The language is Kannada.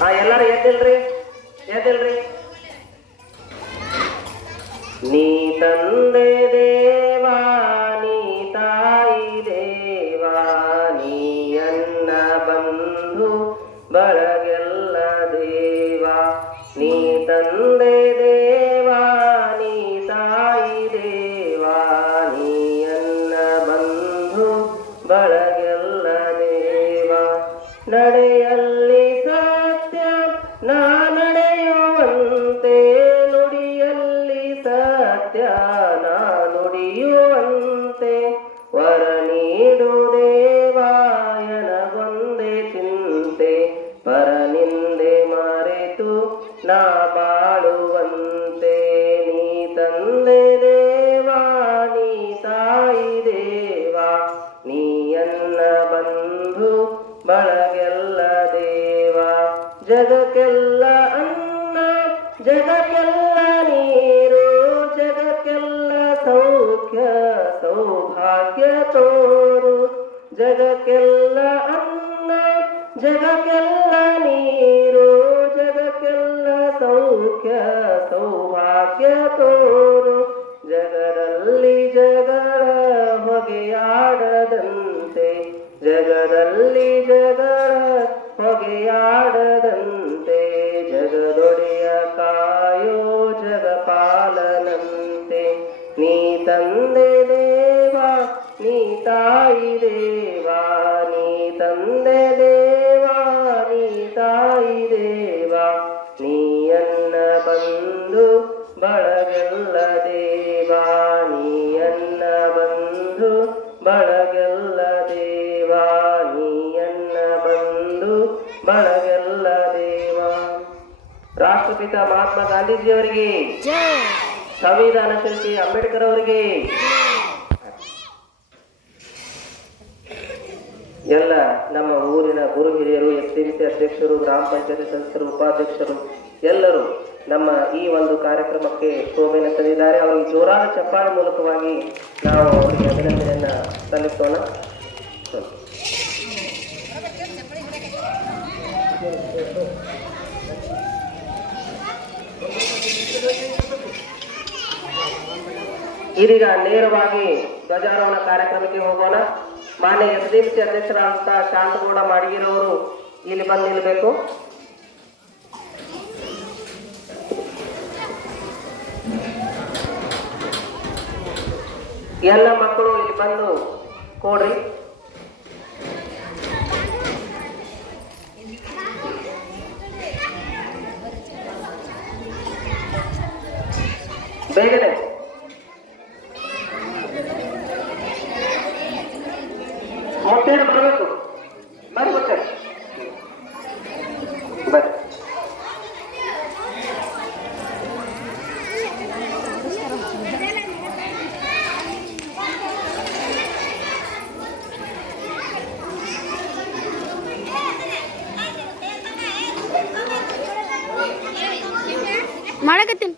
ಹಾ ಎಲ್ಲಾರು ಎದ್ದಿಲ್ರಿ ಎದ್ದಿಲ್ರಿ ನೀ ತಂದೆ ದೇವಾ, ನೀ ತಾಯಿ ದೇವಾ, ನೀ ಅನ್ನ ಬಂಧು ಬಳಗೆಲ್ಲ ದೇವಾ. ನೀ ತಂದೆ ದೇವಾ, ನೀ ತಾಯಿ ದೇವಾ, ನೀ ಅನ್ನ ಬಂಧು ಬಳಗೆಲ್ಲ ದೇವಾ. ನಡೆಯಲ್ಲಿ ಸತ್ಯ ನಾ ನುಡಿಯುವಂತೆ ವರ ನೀಡು ದೇವಾಯನಗೊಂದೇ ಚಿಂತೆ ಪರನಿಂದೆ ಮರೆತು ನಾ ಬಾಳುವಂತೆ ನೀ ತಂದೆ ದೇವಾ, ನೀ ತಾಯಿ ದೇವಾ ನೀ ಅನ್ನ ಬಂಧು ಬಳಗೆಲ್ಲ ದೇವ, ಜಗಕ್ಕೆಲ್ಲ ಅನ್ನ, ಜಗಕ್ಕೆಲ್ಲ ಜಗಕ್ಕೆಲ್ಲ ಸೌಖ್ಯ ಸೌಭಾಗ್ಯ ತೋರು. ಜಗಕ್ಕೆಲ್ಲ ಅನ್ನ, ಜಗಕ್ಕೆಲ್ಲ ನೀರು, ಜಗಕ್ಕೆಲ್ಲ ಸೌಖ್ಯ ಸೌಭಾಗ್ಯ ತೋರು. ಜಗದಲ್ಲಿ ಜಗಳ ಹೊಗೆಯಾಡದಂತೆ, ಜಗದಲ್ಲಿ ಜಗಳ ಹೊಗೆಯಾಡದಂತೆ, ಜಗದೊಡೆಯ ಕಾಯೋ ಜಗಪಾಲನಂತೆ. ನೀ ತಂದೆ ದೇವಾ, ನೀ ತಾಯಿ ದೇವಾ, ನೀ ತಂದೆ ದೇವಾ, ನೀ ತಾಯಿ ದೇವಾ. ನೀಯನ್ನ ಬಂದು ಬಳಗೆಲ್ಲ ದೇವಾ, ನೀಯನ್ನ ಬಂದು ಬಳಗಲ್ಲ ದೇವಾ, ನೀಯನ್ನ ಬಂದು ಬಳಗೆಲ್ಲ ದೇವಾ. ರಾಷ್ಟ್ರಪಿತ ಮಹಾತ್ಮ ಗಾಂಧೀಜಿಯವರಿಗೆ ಸಂವಿಧಾನ ಶಿಲ್ಪಿ ಅಂಬೇಡ್ಕರ್ ಅವರಿಗೆ. ಎಲ್ಲ ನಮ್ಮ ಊರಿನ ಗುರು ಹಿರಿಯರು ಎಸ್ ಸಿ ಅಧ್ಯಕ್ಷರು, ಗ್ರಾಮ ಪಂಚಾಯತಿ ಸದಸ್ಯರು, ಉಪಾಧ್ಯಕ್ಷರು ಎಲ್ಲರೂ ನಮ್ಮ ಈ ಒಂದು ಕಾರ್ಯಕ್ರಮಕ್ಕೆ ಶೋಭೆಯನ್ನು ತಂದಿದ್ದಾರೆ ಅವರಿಗೆ ಜೋರಾದ ಚಪ್ಪಾಳೆ ಮೂಲಕವಾಗಿ ನಾವು ಅವರಿಗೆ ಅಭಿನಂದನೆಯನ್ನು ಸಲ್ಲಿಸೋಣ. ಇದೀಗ ನೇರವಾಗಿ ಧ್ವಜಾರೋಹಣ ಕಾರ್ಯಕ್ರಮಕ್ಕೆ ಹೋಗೋಣ. ಮಾನ್ಯ ಎಸ್ ಡಿ ಸಿ ಅಧ್ಯಕ್ಷರಾದಂತಹ ಶಾಂತಗೌಡ ಮಾಡಿಗಿರವರು ಇಲ್ಲಿ ಬಂದು ನಿಲ್ಲಬೇಕು ಎಲ್ಲ ಮಕ್ಕಳು ಇಲ್ಲಿ ಬಂದು ಕೊಡ್ರಿ. ಬೇಗನೆ. மடக்கத்தின்